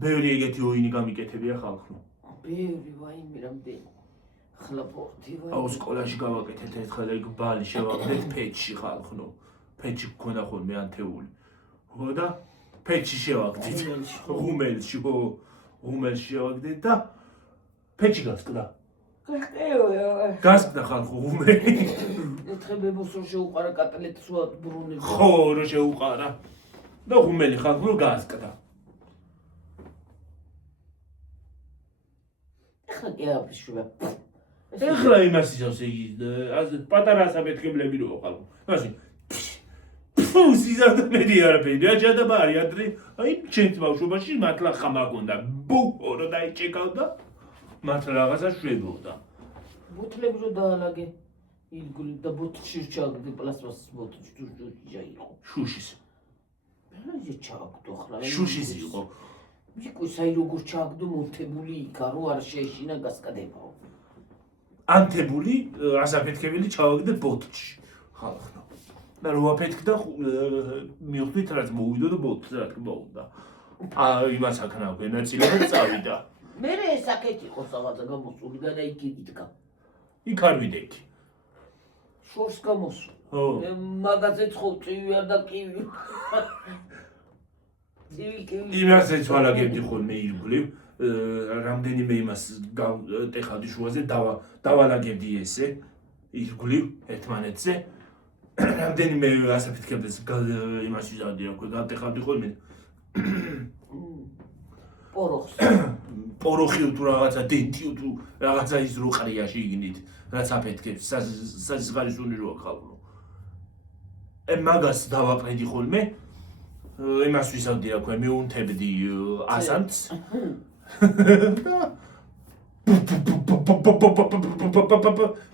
ბევრი ეგეთი ოინი გამიკეთებია ხალხო ბევრი ვაიმე რამდენი ხლაპორტი ვაიმე აუ სკოლაში გავაკეთეთ ერთხელ ეგ ბალი შევაგდეთ ფეჩში ხალხო ფეჩი გქონდა ხოლმე ანთეული ხო და ფეჩში შევაგდით ღუმელში ხო ღუმელში შევაგდეთ და ფეჩი გასკდა გასკდა ხალხო ღუმელი ერთხელ ბებოს რო შეუყარა კატალეტს ბრუნე ხო რო შეუყარა და ღუმელი ხალხო გასკდა ახლა კი აფიშვება ეხლა იმას იცავს იგი პატარა ასაფეთქებლები რო ხალხო. მაშინ სიზარდ მედი არაფერი რა ჯადაბარი ადრე აი ჩემს ბავშვობაში მართლა ხამა გონდა ბუქო და დაიჭეკავდა მართლა რაღაცა შვებოდა ბუთლები რო დაალაგე იგული და ბუთში ჩაგდი პლასტმასის ბუთში ჯუჯუჯა იყო შუშის რა ჩაგდო ხლა შუშის იყო მიკუ საი როგორ ჩაგდო მოთებული იქა რო არ შეეშინა გასკადებაო ანთებული ასაფეთქებელი ჩავაგდე ბოთში ხალხო და რო აფეთქდა მივხვდით რაც მოვიდო და ბოთს რა თქმა უნდა იმას აქნა ვენაცილება წავიდა მე ეს აქეთ იყო საღაცა გამოსული და იქ იდგა იქ არ ვიდექი შორს გამოსული ხო მაგაზე ცხოწივი არ და კივი იმასაც ვალაგებდი ხოლმე ირგვლივ რამდენიმე იმას ტეხავდი შუაზე დავალაგებდი ესე ირგვლივ ერთმანეთზე რამდენიმე ასაფეთქებდეს იმას ვიზავდი რა ქვია გადატეხავდი ხოლმე პოროხი თუ რაღაცა დენტი თუ რაღაცა ის რო ყრია შიგნით რაც აფეთქებს საზღარისუნი რო ხალხო მაგას დავაყრედი ხოლმე იმას ვიზავდი რა ქვია მეუნთებდი ასანტს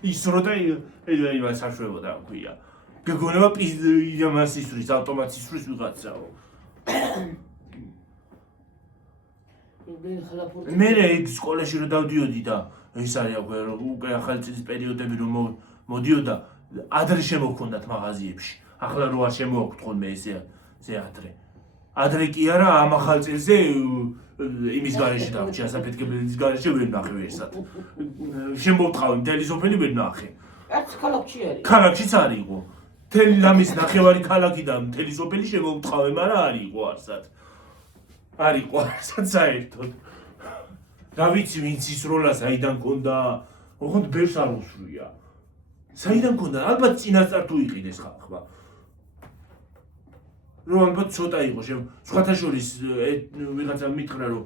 ის რო და იმას აშვებოდა რა ქვია გეგონება იმას ისვრის ავტომატს ისვრის ვიღაცაო მე ეგ სკოლაში რო დავდიოდი და ის არის უკვე ახალი წლის პერიოდები რომ მოდიოდა ადრე შემოქონდათ მაღაზიებში ახლა რო არ შემოაქვთ ხოლმე ესე ადრე კი არა ამ ახალ წელზე იმის გარეშე დავჭი ასაფეთქებლის გარეშე ვერ ნახე ერთად შემოვტყავი მთელი სოფელი ვერ ნახე არც ქალაქში არის ქალაქშიც არ იყო მთელი ლამის ნახევარი ქალაქი და მთელი სოფელი შემოვტყავე მაგრამ არ იყო არსად საერთოდ რა ვიცი ვინც ის როლა საიდან მქონდა ოღონდ ბევრს არ უსვრია საიდან მქონდა ალბათ წინასწარ თუ იყიდეს ხალხმა რომ ალბათ ცოტა იყო სხვათა შორის ვიღაცა მითხრა რომ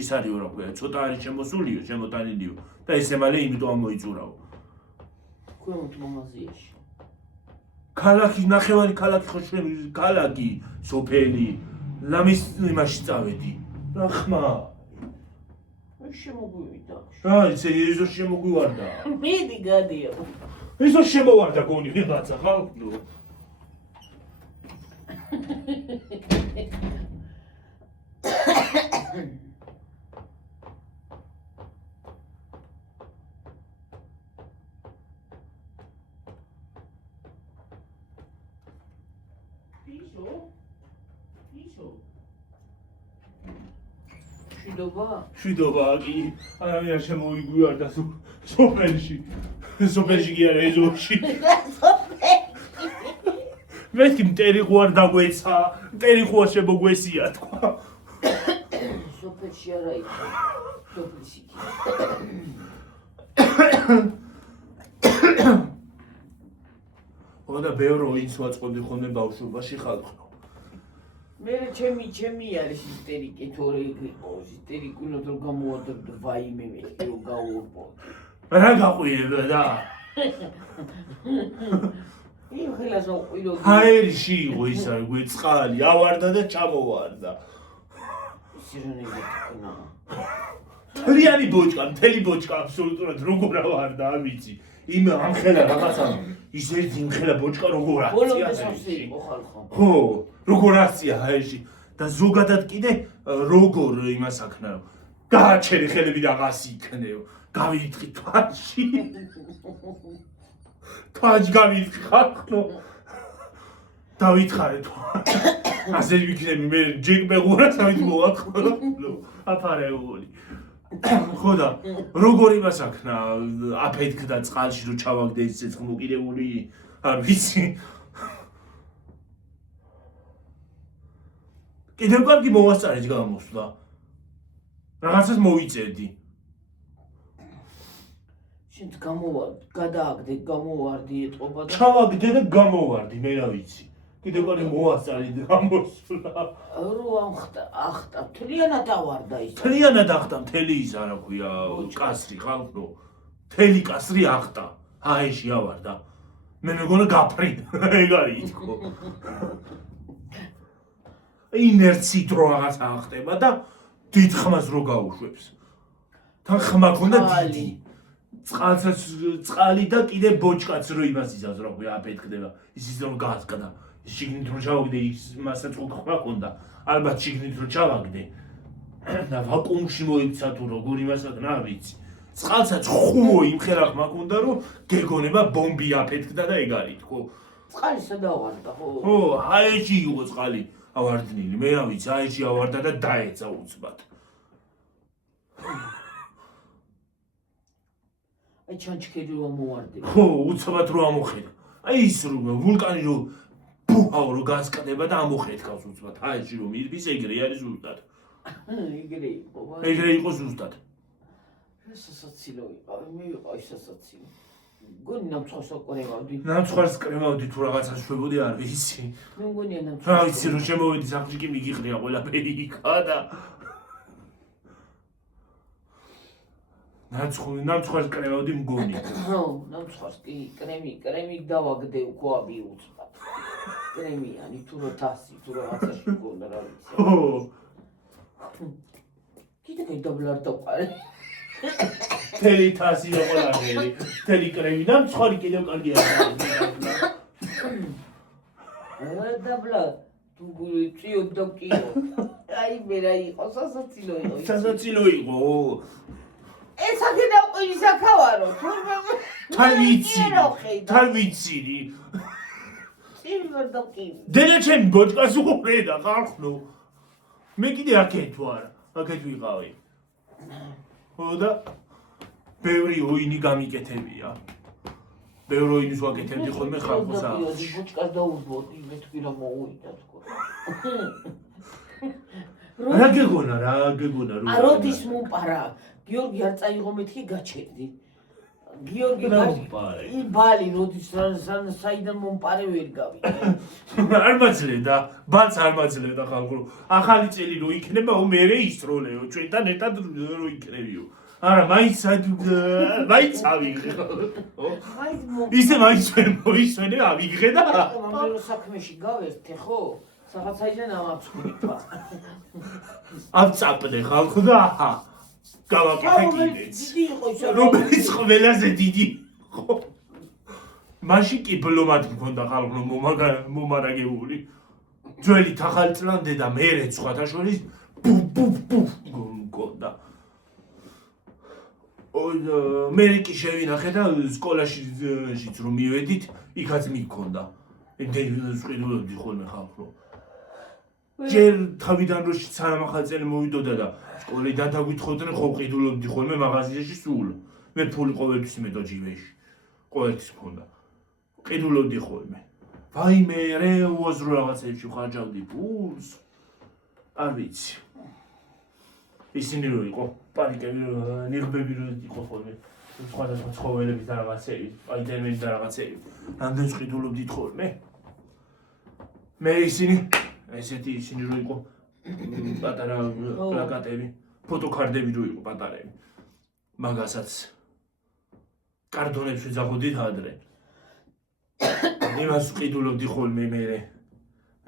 ის არისო რა ქვია ცოტა არის შემოსულიო შემოტანილიო და ესე მალე იმიტომ ამოიწურავ ქვემოთ მაღაზიაში ქალაქი ნახევარი ქალაქი ხო ქალაქი სოფელი ლამის იმაში წავედი რა ხმა შემოგვივიდა რა ისო შემოგვივარდა მიდი გადია ისო შემოვარდა გონი ვიღაცა ხალხო შვიდობა კი არავინ შემოიგვიარდა სოფელში კი არა ეზოში მეთქი მტერი ხო არ დაგვეცა მტერი ხო არ შემოგვესია თქვა სოფელში არა იყო სოფელში და ბევრი ის ვაწყობდი ხოლმე ბავშვობაში ხალხო მე ჩემი არის ისტერიკი თორე ისტერიკუნოთ რომ გამოვადებ ვაიმე მე რომ გავურბო რა გაყვიება და იმ ხელას უყვილო ჰაერში იყო ის არის გვეწყალი ავარდა და ჩამოვარდა სირენები თქვა თლიანი ბოჭკა მთელი ბოჭკა აბსოლუტურად როგორ ავარდა არ ვიცი იმ ამ ხელა რაღაცა ის ერთი იმ ხელა ბოჭკა როგორ აკცია ხო როგორ აკცია ჰაერში და ზოგადად კიდე როგორ იმას აქნა რომ გააჩერი ხელები და ღასი იქნეო გავითხი თვაში თვაში გავითხი ხალხო დავითხარე თვაში ასე ვიქნები მე ჯეკ მეგურას ავით მოვაწყო აფარეული ხო და როგორ იმას აქნა აფეთქდა წყალში რომ ჩავაგდე ის ცეცხლ მოკიდებული არ ვიცი კიდევ კარგი მოვასწარეთ გამოსვლა რაღაცას მოვიწერდი შენც გადააგდე გამოვარდი ეტყობა და ჩავაგდე და გამოვარდი მე რა ვიცი კიდევ კარგი მოვასწარეთ გამოსვლა რო ახტა თლიანად ავარდა ის თლიანად ახტა მთელი ის არა ქვია კასრი ხალხო მთელი კასრი აღტა აიში ავარდა მე მეგონა გაფრინდა ეგ არის ითქო ინერცით რო რაღაცა ახტება და დიდ ხმას რო გაუშვებს თან ხმა ქონდა დიდი წყალი და კიდე ბოჭკაც რო იმას იზავს რა ქვია აფეთქდება ისიც რომ გაასკდა შიგნით რო ჩავაგდე ის მასაც ხმა ქონდა ალბათ შიგნით რო ჩავაგდე და ვაკუუმში მოიქცა თუ როგორ იმასაკ რა ვიცი წყალსაც ხუმო იმხერა ხმა ქონდა რომ გეგონება ბომბი აფეთქდა და ეგ არის თქო წყალი სადავარდა ხო ხო აეჭი იყო წყალი ავარდნილი მე რა ვიცი აეჭი ავარდა და დაეცა უცბად აი ჩანჩქერი რომ მოვარდება ხო უცბად რო ამოხედა აი ის რომ ვულკანი რო ბუჰაო რო გასკდება და ამოხედავს უცბად აეჭი რომ ირბის ეგრე არის ზუსტად ეგრე იყო ეგრე იყო ზუსტად სასაცილო იყო მე ვიყავი სასაცილო გონი ნამცხარს აკრევავდი ნამცხარს კრევავდი თუ რაღაცა შვებოდი არ ვიცი მე მგონია რა ნამცხარს ვიცი რომ შემოვედი სახლში კი მიგიყრია ყველაფერი იქა და ნამცხარს კრევავდი მგონი ხო ნამცხარს კი კრემი დავაგდე უქვაბი უცბად კრემიანი თუ რა თასი თუ რაღაცაში მგონდა რა ვიცი ხო კიდე გადაბლარ დავყარე თელი თასი როგორ აღელი თელი კრემი ნამცხარი კიდევ კარგია დაბლა თუ წიო დოკიო აი მე რა იყო სასაცილო იყო სასაცილო იყო ეს აქ დავყვი საკავარო თან ვიცი წივი ვერ დოკი დედა ჩემი ბოჭკას უყურედა ხალხო მე კიდე აქეთ ვარ აქეთ ვიყავი ხო და ბევრი ოინი გამიკეთებია ბევრი ოინის ვაკეთებდი ხოლმე ხალხოს აქვს ბოჭკას დაუძბოდი მე თქვი რა მოუვიდა თქო რა გეგონა როდის მომპარა გიორგი არ წაიღო მეთქი გაჩერდი გიორგი ბალი როდის საიდან მომპარე ვერ გავიგე არ მაძლევდა ბალს არ მაძლევდა ხალხო ახალი წელი რო იქნება მე ისროლეო ჩვენთან ერთად რო იქნებიო არა მაინც ავიღე ისე მაინც მოისვენე ავიღე და მომდევნო საქმეში გავერთე ხო რაღაცაიდან ამაფრთხილება ავწაპდე ხალხო და აჰა გავაკეთე კიდეც რომელიც ყველაზე დიდი ხო მაშინ კი ბლომად მქონდა ხალხო მომარაგებული ძველი თახალწლამდე და მერე სხვათა შორის ბუფ მქონდა მე კი შევინახე და სკოლაშიც რომ მივედით იქაც მიქონდა იმდენი სყიდულობდი ხოლმე ხალხო ჯერ თავიდან რო სანამ ახალი წელი მოვიდოდა და სკოლიდან დაგვითხოვდნენ ხო ყიდულობდი ხოლმე მაღაზიაში სულ მე ფული ყოველთვის იმედო ჯიბეში ყოველთვის მქონდა ყიდულობდი ხოლმე ვაიმე რე უაზრო რაღაცებში ხარჯავდი ფულს არ ვიცი ისინი რო იყო პანიკები ნიღბები რო იყო ხოლმე სხვადასხვა ცხოველების და რაღაცები აი დემენი და რაღაცები რამდენს ყიდულობდით ხოლმე მე ესეთი ისინი რო იყო პატარა პლაკატები ფოტოქარდები რო იყო პატარები მაგასაც კარტონებს ვიძახოდით ადრე იმას ყიდულობდი ხოლმე მე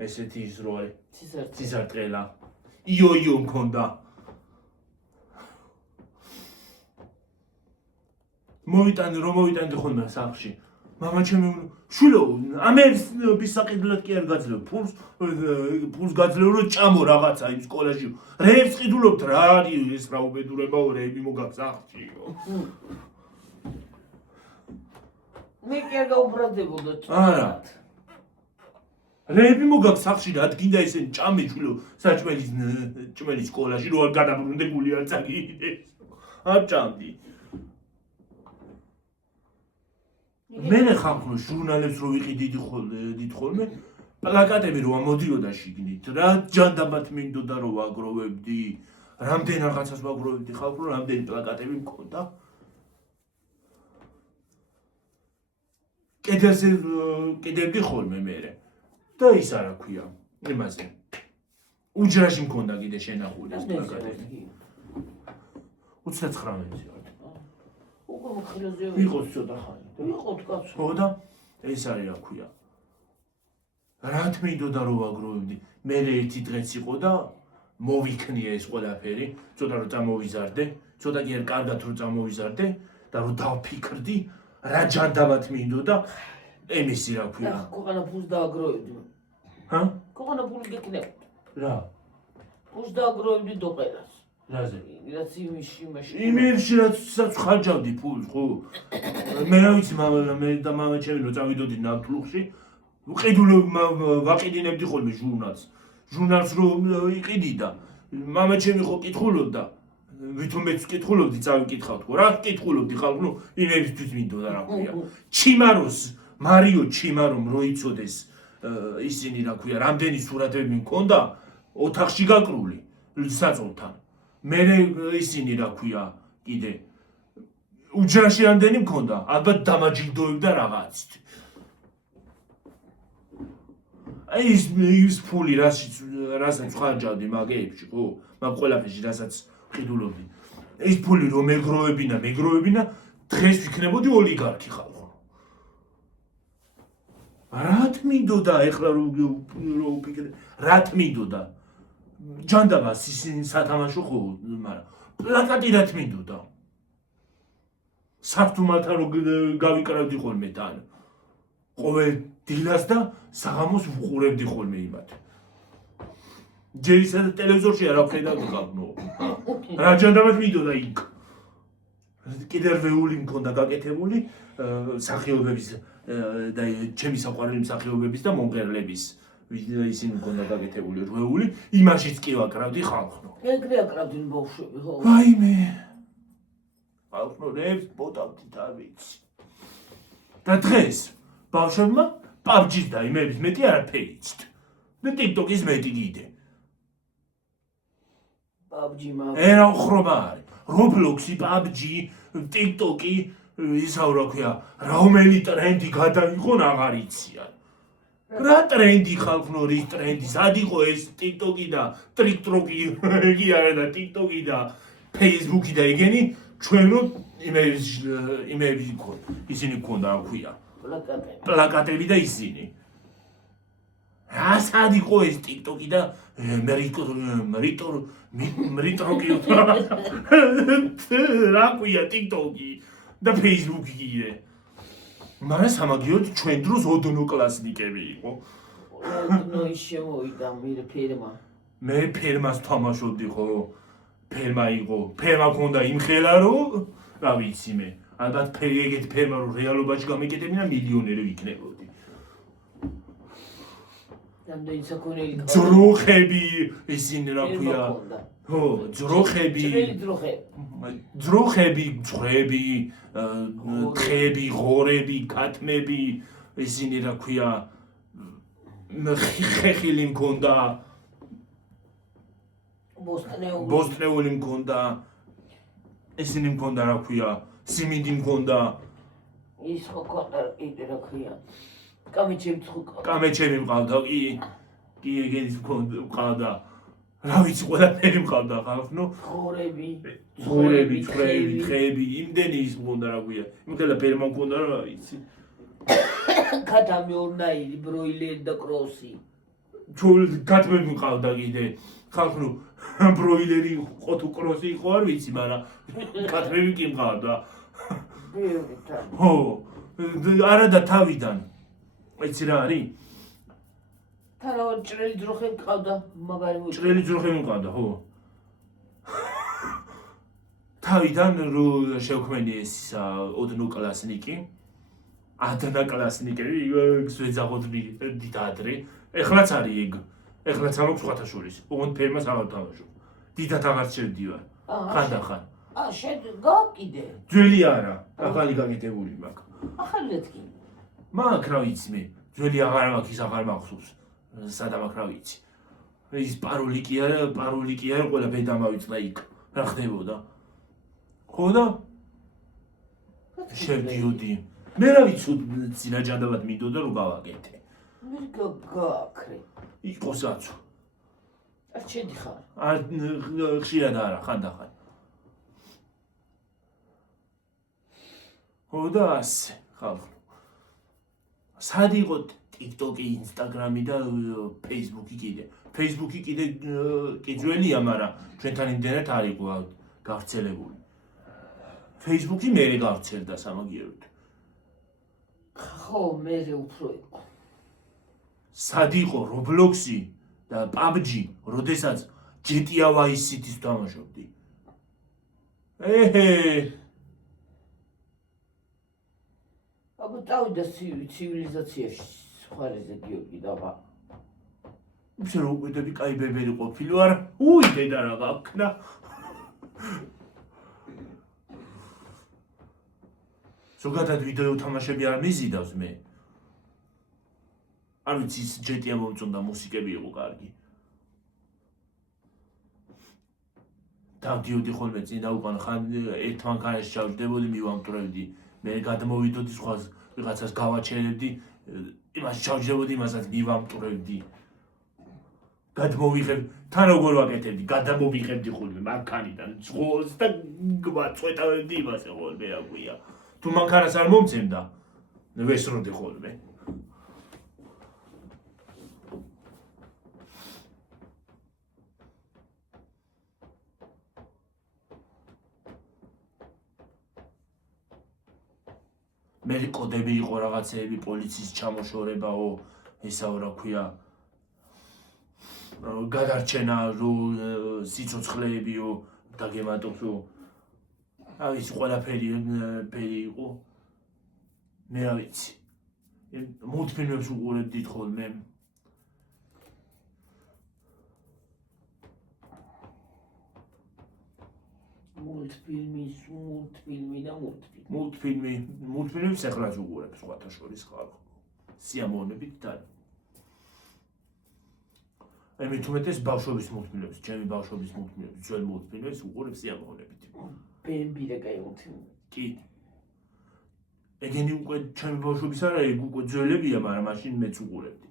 ესეთი ის რო არის ცისარტყელა იო მქონდა მოვიტანდი ხოლმე სახლში მამა ჩემი შვილო ამერს ბისაყიდლად კი არ გაძლევ ფულს გაძლევ რომ ჭამო რაღაცა იმ სკოლაში რეებს ყიდულობთ რა არის ეს რა უბედურებაო რეები მოგაქვს სახლშიო მე კი არ გაუბრალდებოდა არა რეები მოგაქვს სახლში რა გინდა ესენი ჭამე შვილო საჭმელის სკოლაში რო არ გადაბრუნდებული არ წაგიდეს არ ჭამდი მე ხალხო ჟურნალებს რო ვიყიდით ხოლმე პლაკატები რო ამოდიოდა შიგნით რა ჯანდაბათ მინდოდა რომ ვაგროვებდი რამდენ რაღაცას ვაგროვებდი ხალხო რამდენი პლაკატები მქონდა კედელზე კედებდი ხოლმე მე და ის არა ქვია იმაზე უჯრაში მქონდა კიდე შენახული ეს პლაკატები 39-ზე უკვე მოხილეზე ვიყოს ცოტა ხანი. ვიყოთ კაცო. ხო და ეს არის რა ქვია. რა თმინდოდა რომ ვაგროვებდი? მე ერთი დღეც იყო და მოვიქნია ეს ყველაფერი, ცოტა რომ წამოვიზარდე, ცოტა კი არ კარგად რომ წამოვიზარდე და რომ დავფიქრდი, რა ჯანდაბად მინდოდა, ემისი რა ქვია. ქვეყანა ფულს დააგროვებდი. ჰა? ქვეყანა ფული გეკნებოდა. რა? ფულს დააგროვებდი დოყერას. რაზე? რაც იმაში იმებში რაც ხარჯავდი ფულს, ხო? მე რა ვიცი, მე და მამა ჩემი რომ წავიდოდი ნავთლუხში, ვაყიდინებდი ხოლმე ჟურნალს. ჟურნალს რომ იყიდი და მამა ჩემი ხო კითხულობდა. ვითომეც კითხულობდი, წავიკითხავთ ხო? რა კითხულობდი ხალხ, ნუ იმებისთვის მინდოდა რა ქვია. ჩიმაროს, მარიო ჩიმარომ რო იცოდეს ისინი რა ქვია, რამდენი სურათები მქონდა ოთახში გაკრული საწოლთან. მე ისინი რა ქვია, კიდე უჯრაში რამდენი მქონდა, ალბათ დამაჯილდოებდა რაღაცით. აი ის ფული რასაც ხარჯავდი მაგეებში, ხო? მაგ ყველაფერში რასაც ყიდულობდი. ეს ფული რომ მეგროვებინა, დღეს ვიქნებოდი ოლიგარქი ხალხო. რა თმინდოდა ეხლა რომ ვფიქრე, რა თმინდოდა? ჯანდაბას ისინი სათამაშო ხო, მაგრამ პლაკატი რა თმინდოდა? საფთუმალთან რომ გავიკრავდი ხოლმე თან. ყოველ დილას და საღამოს ვუყურებდი ხოლმე იმათ. ჯერისა და ტელევიზორში არ ვხედავდი ხალხო. რა ჯანდაბად მინდოდა იქ. კიდე რვეული მქონდა გაკეთებული სახეობების და ჩემი საყვარელი მსახიობების და მომღერლების ისინი მქონდა გაკეთებული რვეული, იმაშიც კი ვაკრავდი ხალხო. ეგრე აკრავდნენ ბავშვები, ხო? ვაიმე. ხალხო რებს პოტავდით არ ვიცი. და დღეს ბავშვებმა PUBG-ს და იმების მეტი არაფერი იცით. და TikTok-ის მეტი კიდე. PUBG მაგ. ერა უხრობა არის. Roblox-ი, PUBG, TikTok-ი, ისაო რა ქვია, რომელი ტრენდი გადაიღონ აღარ იციან. რა ტრენდი ხალხო, რის ტრენდი? სად იყო ეს TikTok-ი და TikTok-ი, იგი არა და TikTok-ი და Facebook-ი და ეგენი ჩვენ რომ იმეები გქონდა, ისინი გქონდა რა ქვია. პლაკატები და ისინი. რა სად იყო ეს TikTok-ი და რა ქვია TikTok-ი და Facebook-ი კიდე. მაგრამ სამაგიეროდ ჩვენ დროს ოდნო კლასნიკები იყო. ნუ ის შემოვიდა მე ფერმა. მე ფერმას თამაშობდი ხო? ფერმა იყო. ფერმა ქონდა იმ ხელა რომ რა ვიცი მე. ალბათ ეგეთ ფერმა რომ რეალობაში გამიკეთებინა მილიონერი ვიქნებოდი. რამდენი საქონელი ყავდა. ძროხები ისინი რა ქვია. ხო, ძროხები. ძროხები, ძროხები, თხები, ღორები, კათმები, ისინი რა ქვია. ხეხილი მქონდა. ბოსტნეული მქონდა. ისინი მქონდა რა ქვია. სიმინდი მქონდა. ის ხო ყავდა კიდე რა ქვია. კამეჩები ხო ყავდა. კამეჩები მყავდა კი. კი ეგეც მყავდა. რა ვიცი ყველაფერი მყავდა ხალხო. ღორები, თხები, იმდენი ის მქონდა რა ქვია. იმხელა ფერმა მქონდა რა ვიცი. ქათამი ორნაირი, ბროილერი და კროსი. ქათმები მყავდა კიდე. ხალხო ბროილერი ხო თუ კროსი იყო არ ვიცი, მაგრამ ქათმები კი მყავდა. ხო, არა და თავიდან. იცი რა არის? თავად ჭრელი ძროხები ყავდა, მაგარი მოიწ. ჭრელი ძროხები მყავდა, ხო. თავიდან რო შევქმენი ეს ოდნო კლასნიკი, ადნა კლასნიკები, გვეძაღოდი დიდადრე. ეხლაც არის ეგ. ეხლაც ამაქვს სხვათა შორის. ოღონდ ფერმას აღარ თამაშობ. დიდად აღარ შევდივარ. ხანდახან. შედგა კიდე. ძველი არა, ახალი გაკეთებული მაქვს. ახალიც კი. მაგ რა ვიცი მე. ძველი აღარ მაქვს, ის აღარ მახსოვს. სადა მაქვს რა ვიცი. ის პაროლი კი არა, ყველაფერი დამავიწყდა იქ. რა ხდებოდა? ხო და შევდიოდი. მე რა ვიცი, ძინა ჯანდაბად მინდოდა რომ გავაკეთე. მე გააქრე. იყოსაც. არ შედიხარ. არ ხშირად არა, ხანდახან. ხო და ასე ხალხო. სად იყო TikTok-ი, Instagram-ი და Facebook-ი კიდე. Facebook-ი კიდე კი ძველია, მაგრამ ჩვენთან იმდენად არ იყო გავრცელებული. Facebook-ი მერე გავრცელდა სამაგიეროდ. ხო, მე უფრო იყო. სად იყო Roblox-ი და PUBG, როდესაც GTA Vice City-ს თამაშობდი. აბა წავიდა ცივილიზაციაში ხარეზე გიორგი და აბა ისე რომ უყიდები კაი ბებერი ყოფილი ვარ. უი დედა რა გაქვნა. ზოგადად ვიდეო თამაშები არ მიზიდავს მე. არ ვიცი ის GTA მომწონდა მუსიკები იყო კარგი. დავდიოდი ხოლმე წინ და უკან ხან ერთმანქანაში ჩავჯდებოდი მივამტვრევდი. მე გადმოვიდოდი სხვა ვიღაცას გავაჩერებდი, იმას ჩავჯდებოდი, იმასაც მივამტვრევდი. გადმოვიღებ, თან როგორ ვაკეთებდი, გადამოვიღებდი ხოლმე მანქანიდან ძღოლს და გვაწყვეტავებდი იმასე ხოლმე აგვია. თუ მანქანას არ მომცემდა, ვესროდი ხოლმე. მე კოდები იყო რაღაცეები, პოლიციის ჩამოშორებაო, ესაო რა ქვია. გადარჩენა სიცოცხლეებიო დაგემატებო. ის ყველაფერი იყო. მე რა ვიცი. მულტფილმებს უყურებდით ხოლმე. მულტფილმებს ახლაც უყურებ სხვათა შორის ხალხო. სიამოვნებით და მე თუმეტეს ბავშვობის მულტფილმებს, ჩემი ბავშვობის მულტფილმებს, ძველ მულტფილმებს უყურებ სიამოვნებით. ბემბი და კაი მულტფილმი. კი. ეგენი უკვე ჩემი ბავშვობის არ არის, უკვე ძველებია, მაგრამ მაშინ მეც უყურებდი.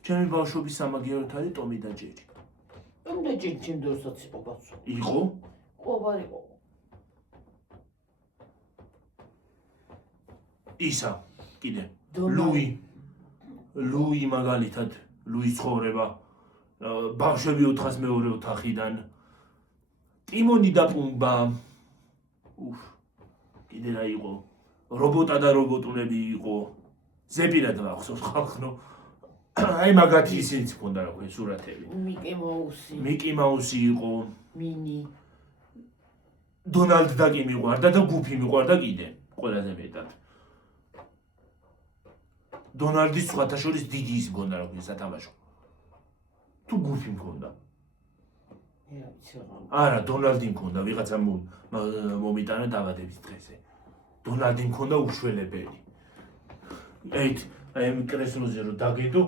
ჩემი ბავშვობის სამაგიეროდ არის ტომი და ჯერი. ტომი და ჯერი ჩემ დროსაც იყო ბავშვი. იყო? ყოვა იყო. ისა, კიდე. ლუი მაგალითად, ლუის ცხოვრება. ბავშვები 402 ოთახიდან. ტიმონი და პუმბა. კიდე რა იყო? რობოტა და რობოტუნები იყო. ზეპირად ვახსოვს ხალხო. აი მაგათი ისინიც მქონდა რა ქვია სურათები. მიკი მაუსი იყო. მინი. დონალდ დაკი მიყვარდა და გუფი მიყვარდა კიდე. ყველაზე მეტად. დონალდის სხვათა შორის დიდი ის მქონდა რა ქვია სათამაშო. თუ გუფი მქონდა. არა, დონალდი მქონდა, ვიღაცა მომიტანა დაბადების დღეზე. დონალდი მქონდა უშველებელი. აი კრესლოზე რომ დაგედო,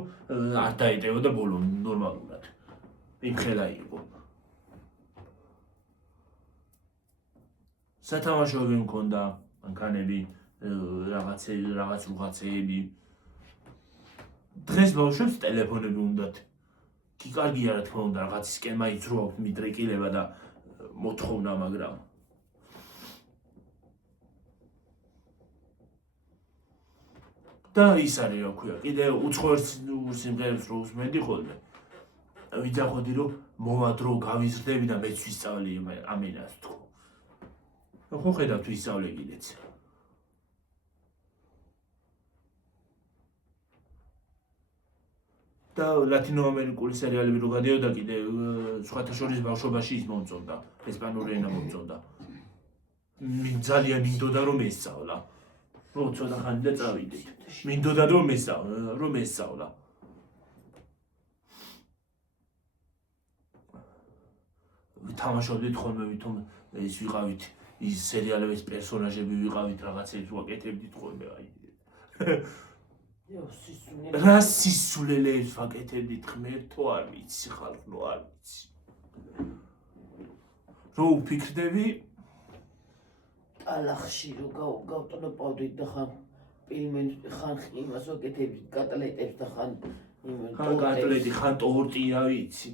არ დაეტევოდა ბოლო ნორმალურად. იმხელა იყო. სათამაშოები მქონდა, მანქანები, რაღაც რუღაცეები. დღეს ბავშვებს ტელეფონები უნდათ. კი კარგია რა თქმა უნდა, რაღაცისკენ მაინც რო აქვს მიდრეკილება და მოთხოვნა, მაგრამ და ის არის რა ქვია, კიდე უცხოურ სიმღერებს რო უსმენდი ხოლმე. ვიძახოდი რომ მოვა დრო გავიზრდები და მეც ვისწავლი ამენას თქო. ხო ხედავთ ვისწავლე კიდეც. და ლათინოამერიკული სერიალები რო გადიოდა კიდე სხვათა შორის ბავშვობაში ის მომწონდა, ესპანური ენა მომწონდა. ძალიან მინდოდა რომ ესწავლა. რო ცოტა ხანი და წავიდეთ. მინდოდა რომ ესწავლა. თამაშობდით ხოლმე ვითომ ის ვიყავით, ის სერიალების პერსონაჟები ვიყავით, რაღაცებს ვაკეთებდით ხოლმე აი. რა სისულელეებს ვაკეთებდით ღმერთო არ ვიცი ხალხო არ ვიცი. რო ვფიქრდები ტალახში რო გავტონებავდით და ხან პილმენს ხან იმას ვაკეთებდით კატლეტებს და ხან კატლეტი ხან ტორტი რა ვიცი.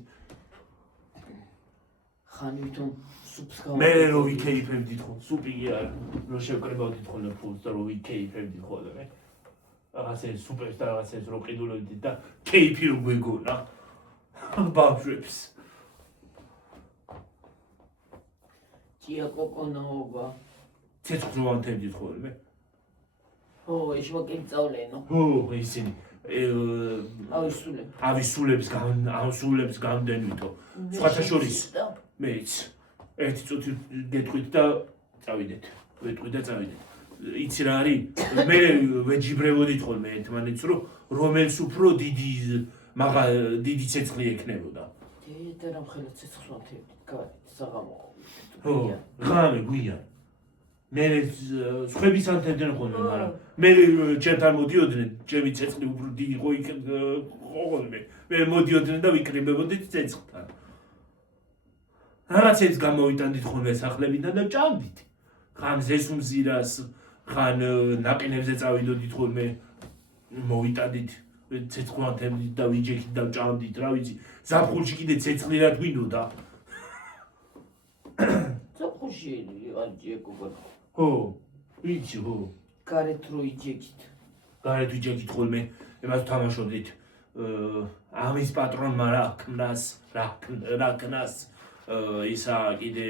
ხანი ვითომ სუპს მე რო ვიქეიფებდით ხო სუპი კი არა რო შევკრებავდით ხოლმე ფულს და რო ვიქეიფებდით ხოლმე რაღაცა სუპერს და რაღაცას რო ყიდულობდით და კეიფი რო გვეგონა ბავშვებს ჭია კოკონაობა ცეცხლს რო ანთებდით ხოლმე ო ეს მოკინწავლენო ო ისინი ავისულებს გამდენვითო სხვათა შორის მეც ერთი წუთი გეტყვით და წავიდეთ ვეტყვით და წავიდეთ იცი რა არის მე ვეჯიბრებოდით ხოლმე ერთმანეთს რომ რომელს უფრო დიდი ცეცხლი ექნებოდა და რა მხოლოდ ცეცხლს ვანთებდით გარეთ საღამო ო ღამე გვიან მე სხვების ანთებდნენ ხოლმე მაგრამ მე ჩემთან მოდიოდნენ ჩემი ცეცხლი უფრო დიდი იყო იქ ხოლმე მე მოდიოდნენ და ვიკრიბებოდით ცეცხლთან რაღაცებს გამოვიტანდით ხოლმე სახლებიდან და ჭამდით ხან ზესუმზირას ხან ნაყინებზე წავიდოდით ხოლმე მოვიტანდით ცეცხლანთებდით და ვიჯექით და ჭამდით რა ვიცი ზაფხულში კიდე ცეცხლი რა გვინოდა ზაფხულში არ ჯეკობ ხო ვიცი ხო გარეთ რო იჯექით გარეთ ვიჯექით ხოლმე იმას თამაშობდით ამის პატრონმა რა ქნას ისა კიდე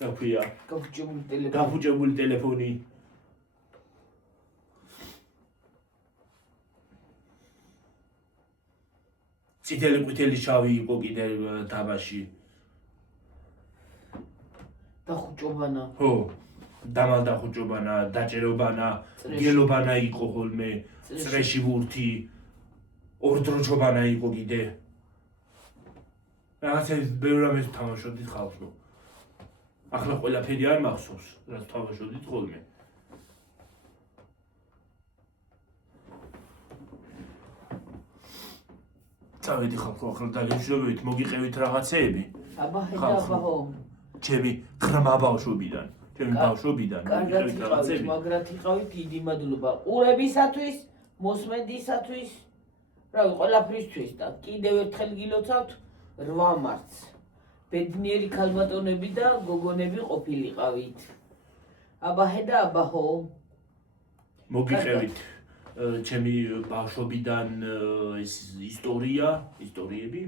რა ქვია გაფუჭებული ტელეფონი წითელი ყვითელი შავი იყო კიდე თამაში დახუჭობანა ხო დამალდახუჭობანა დაჭერობანა გელობანა იყო ხოლმე წრეში ვურთი ორდროჩობანა იყო კიდე რაღაცა ბევრ რამეს თამაშობდით ხალხო ახლა ყველაფერი არ მახსოვს რაც თამაშობდით ხოლმე წავედი ხალხო ახლა დაგემშვიდობებით მოგიყევით რაღაცეები აბა აბაო ჩემი ღრმა ბავშვობიდან ჩემი ბავშვობიდან მოგიყევით რაღაცეები მაგრად იყავით დიდი მადლობა ყურებისათვის მოსმენდისათვის რავი ყველაფრისთვის და კიდევ ერთხელ გილოცავთ 8 მარტს ბედნიერი ქალბატონები და გოგონები ყოფილიყავით აბაჰე და აბაჰო მოგიყევით ჩემი ბავშვობიდან ეს ისტორიები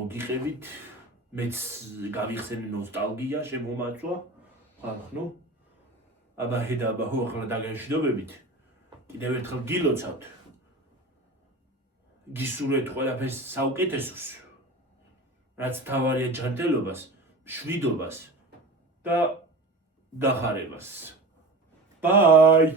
მოგიყევით მეც გავიხსენე ნოსტალგია შემომაწვა ხალხო აბაჰე და აბაჰო ახლა დაგემშვიდობებით კიდევ ერთხელ გილოცავთ გისურვებთ ყველაფერს საუკეთესოს რაც თავარია ჯანმრთელობას მშვიდობას და გახარებას ბაი